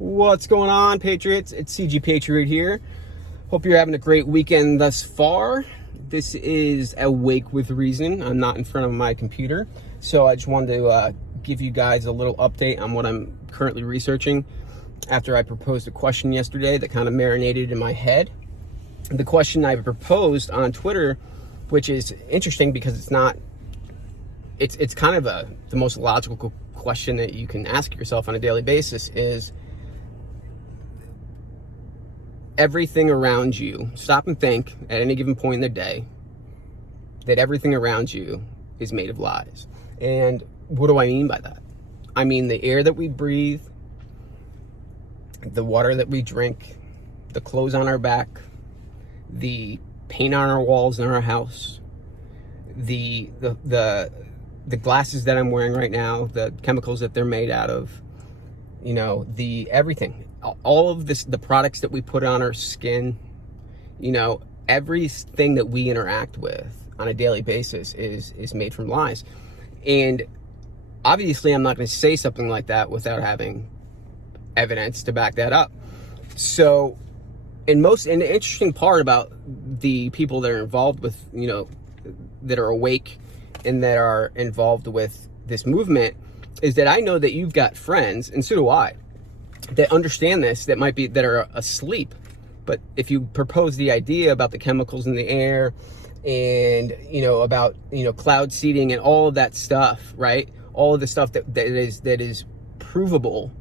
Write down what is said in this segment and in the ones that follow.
What's going on, Patriots? It's CG Patriot here. Hope you're having a great weekend thus far. This is Awake with Reason. I'm not in front of my computer, so I just wanted to give you guys a little update on what I'm currently researching after I proposed a question yesterday that kind of marinated in my head. The question I proposed on Twitter, which is interesting because it's kind of the most logical question that you can ask yourself on a daily basis, is everything around you. Stop and think at any given point in the day that everything around you is made of lies. And what do I mean by that? I mean the air that we breathe, the water that we drink, the clothes on our back, the paint on our walls in our house, the glasses that I'm wearing right now, the chemicals that they're made out of, the everything, all of this, the products that we put on our skin, everything that we interact with on a daily basis is made from lies. And obviously I'm not going to say something like that without having evidence to back that up. So and the interesting part about the people that are involved with, that are awake and that are involved with this movement, is that I know that you've got friends, and so do I, that understand this, that are asleep. But if you propose the idea about the chemicals in the air and, about, cloud seeding and all of that stuff, right? All of the stuff that is provable,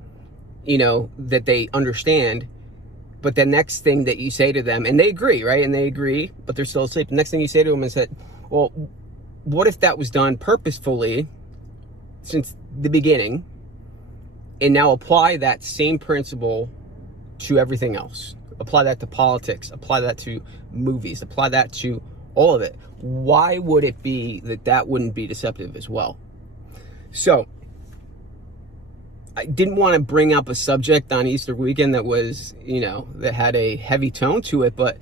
that they understand. But the next thing that you say to them, and they agree, right? And they agree, but they're still asleep. The next thing you say to them is that, well, what if that was done purposefully since the beginning, and now apply that same principle to everything else? Apply that to politics, apply that to movies, apply that to all of it. Why would it be that wouldn't be deceptive as well? So I didn't want to bring up a subject on Easter weekend that was, that had a heavy tone to it, but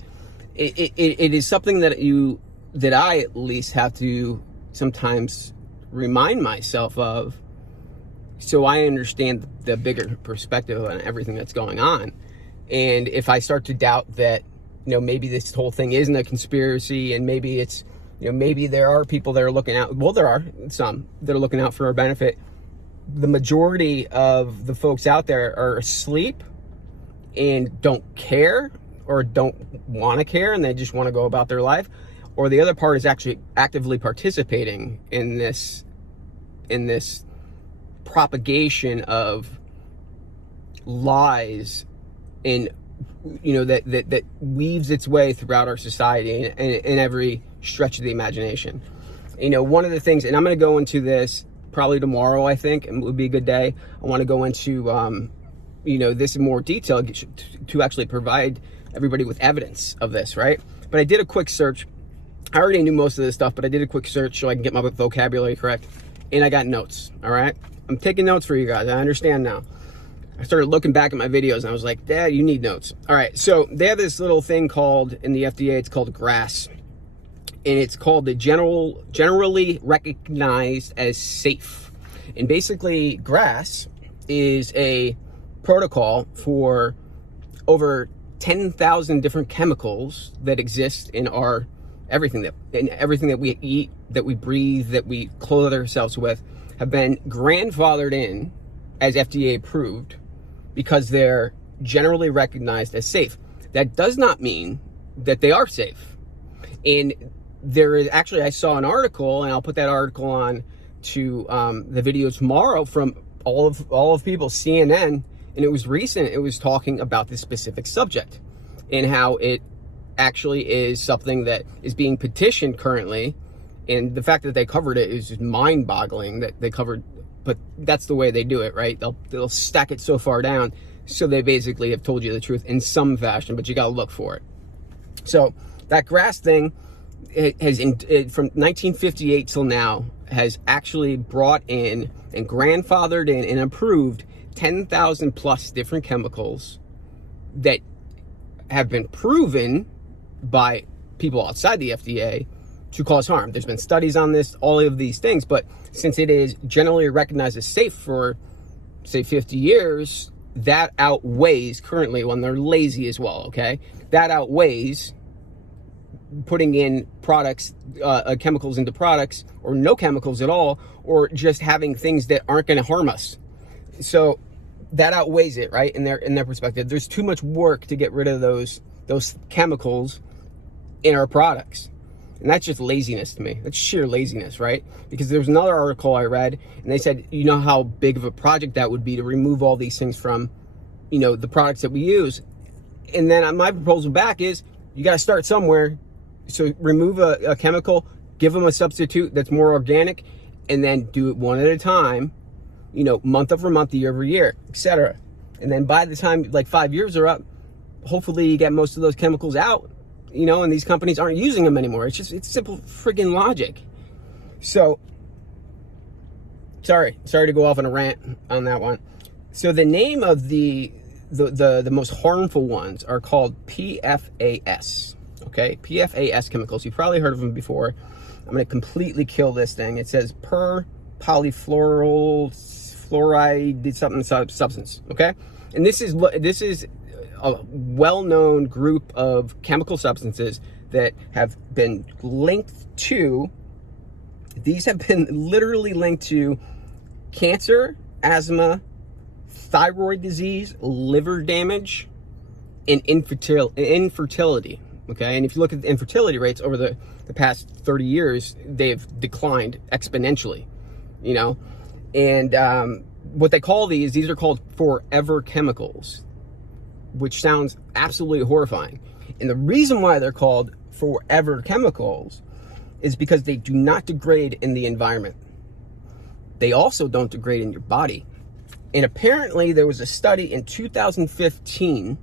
it is something that I at least have to sometimes remind myself of, so I understand the bigger perspective on everything that's going on. And if I start to doubt that, maybe this whole thing isn't a conspiracy, and maybe it's, maybe there are people that are looking out, well, there are some that are looking out for our benefit. The majority of the folks out there are asleep and don't care, or don't want to care, and they just want to go about their life. Or the other part is actually actively participating in this propagation of lies, and that weaves its way throughout our society in every stretch of the imagination. One of the things, and I'm going to go into this probably tomorrow, I think, and it would be a good day. I want to go into this in more detail to actually provide everybody with evidence of this, right? But I did a quick search. I already knew most of this stuff, but I did a quick search so I can get my vocabulary correct, and I got notes. All right, I'm taking notes for you guys. I understand now. I started looking back at my videos and I was like, Dad, you need notes. All right, so they have this little thing called, in the FDA, it's called GRAS, and it's called the generally recognized as safe. And basically GRAS is a protocol for over 10,000 different chemicals that exist in everything that we eat, that we breathe, that we clothe ourselves with, have been grandfathered in as FDA approved because they're generally recognized as safe. That does not mean that they are safe. And there is actually, I saw an article, and I'll put that article on to the video tomorrow, from all of people, CNN, and it was recent. It was talking about this specific subject and how it actually is something that is being petitioned currently. And the fact that they covered it is just mind-boggling that they covered, but that's the way they do it, right? They'll stack it so far down, so they basically have told you the truth in some fashion, but you got to look for it. So that GRAS thing, from 1958 till now, has actually brought in and grandfathered in and approved 10,000 plus different chemicals that have been proven by people outside the FDA to cause harm. There's been studies on this, all of these things, but since it is generally recognized as safe for, say, 50 years, that outweighs currently when they're lazy as well, okay? That outweighs putting in products, chemicals into products, or no chemicals at all, or just having things that aren't going to harm us. So that outweighs it, right? In their perspective, there's too much work to get rid of those chemicals in our products. And that's just laziness to me. That's sheer laziness, right? Because there's another article I read, and they said, you know how big of a project that would be to remove all these things from, the products that we use. And then my proposal back is, you got to start somewhere. So remove a chemical, give them a substitute that's more organic, and then do it one at a time, month over month, year over year, etc. And then by the time like 5 years are up, hopefully you get most of those chemicals out, and these companies aren't using them anymore. It's simple friggin' logic. So, sorry to go off on a rant on that one. So the name of the most harmful ones are called PFAS. Okay, PFAS chemicals. You've probably heard of them before. I'm going to completely kill this thing. It says per polyfluoral fluoride something substance. Okay, and this is a well-known group of chemical substances that have been linked to. These have been literally linked to cancer, asthma, thyroid disease, liver damage, and infertility. Okay, and if you look at the infertility rates over the past 30 years, they've declined exponentially, And what they call these are called forever chemicals, which sounds absolutely horrifying. And the reason why they're called forever chemicals is because they do not degrade in the environment. They also don't degrade in your body. And apparently there was a study in 2015,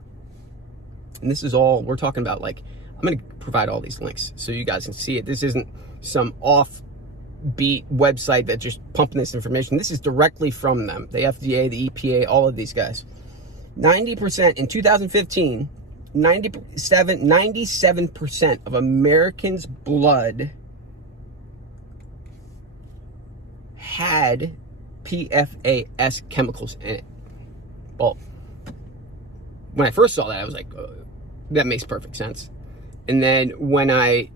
and this is all we're talking about. Like, I'm going to provide all these links so you guys can see it. This isn't some offbeat website that's just pumping this information. This is directly from them, the FDA, the EPA, all of these guys. 90% in 2015, 97% of Americans' blood had PFAS chemicals in it. Well, when I first saw that, I was like, that makes perfect sense. And then when I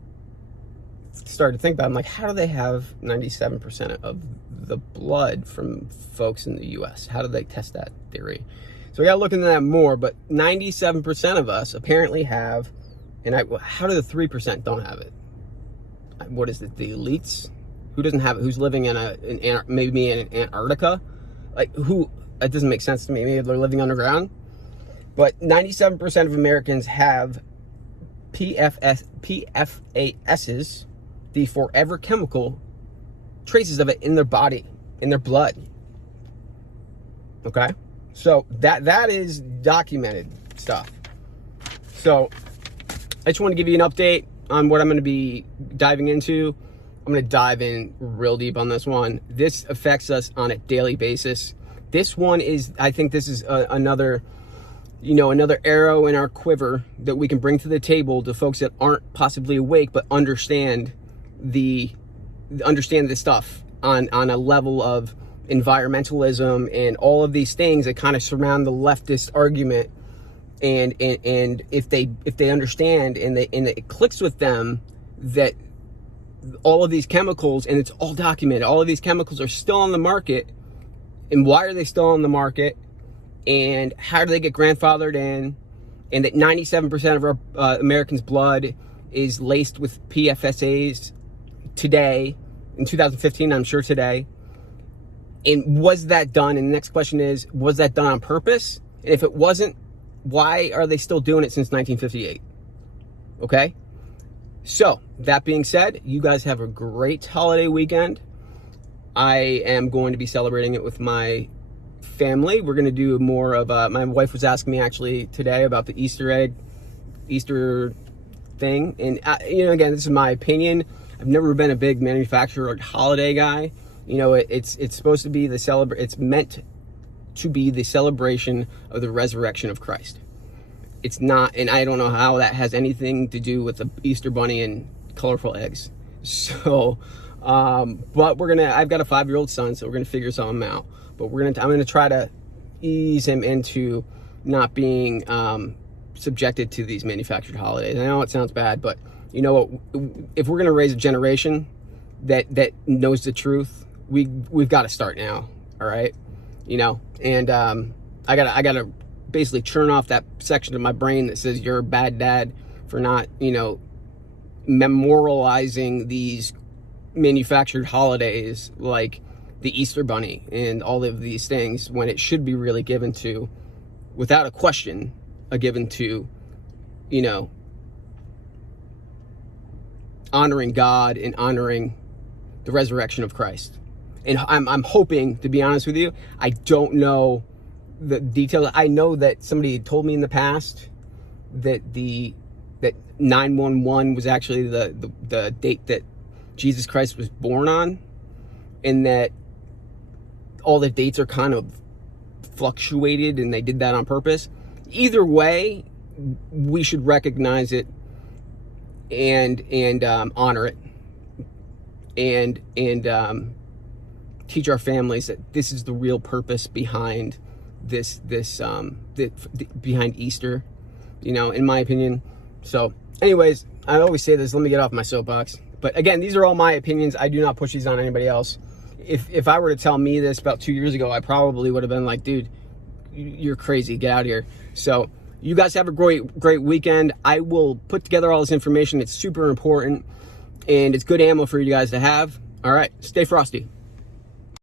started to think about it, I'm like, how do they have 97% of the blood from folks in the US? How do they test that theory? So we got to look into that more, but 97% of us apparently have, and how do the 3% don't have it? What is it, the elites? Who doesn't have it? Who's living in maybe in Antarctica? Like, who? That doesn't make sense to me. Maybe they're living underground. But 97% of Americans have PFASs, the forever chemical, traces of it in their body, in their blood. Okay? So that is documented stuff. So I just want to give you an update on what I'm going to be diving into. I'm going to dive in real deep on this one. This affects us on a daily basis. This one is, I think this is another arrow in our quiver that we can bring to the table to folks that aren't possibly awake, but understand this stuff on a level of environmentalism and all of these things that kind of surround the leftist argument. And if they understand and it clicks with them that all of these chemicals, and it's all documented, all of these chemicals are still on the market, and why are they still on the market, and how do they get grandfathered in, and that 97% of our Americans' blood is laced with PFAS today, in 2015, I'm sure today. And was that done? And the next question is, was that done on purpose? And if it wasn't, why are they still doing it since 1958? Okay? So, that being said, you guys have a great holiday weekend. I am going to be celebrating it with my family. We're going to do more of my wife was asking me actually today about the Easter thing. And, again, this is my opinion. I've never been a big manufacturer or holiday guy. It's supposed to be it's meant to be the celebration of the resurrection of Christ. It's not, and I don't know how that has anything to do with the Easter bunny and colorful eggs. So, but I've got a 5-year-old son, so we're gonna figure something out. But I'm gonna try to ease him into not being subjected to these manufactured holidays. I know it sounds bad, but you know what? If we're going to raise a generation that knows the truth, we've got to start now. All right, you know, and I gotta basically churn off that section of my brain that says you're a bad dad for not, you know, memorializing these manufactured holidays like the Easter Bunny and all of these things, when it should be really given to, without a question, given to, you know, honoring God and honoring the resurrection of Christ. And I'm hoping, to be honest with you, I don't know the details. I know that somebody told me in the past that that 9/11 was actually the date that Jesus Christ was born on, and that all the dates are kind of fluctuated, and they did that on purpose. Either way, we should recognize it and honor it, and teach our families that this is the real purpose behind behind Easter, you know, in my opinion. So anyways, I always say this, let me get off my soapbox. But again, these are all my opinions. I do not push these on anybody else. If I were to tell me this about 2 years ago, I probably would have been like, dude, you're crazy, get out of here. So you guys have a great weekend. I will put together all this information. It's super important, and it's good ammo for you guys to have. All right, stay frosty.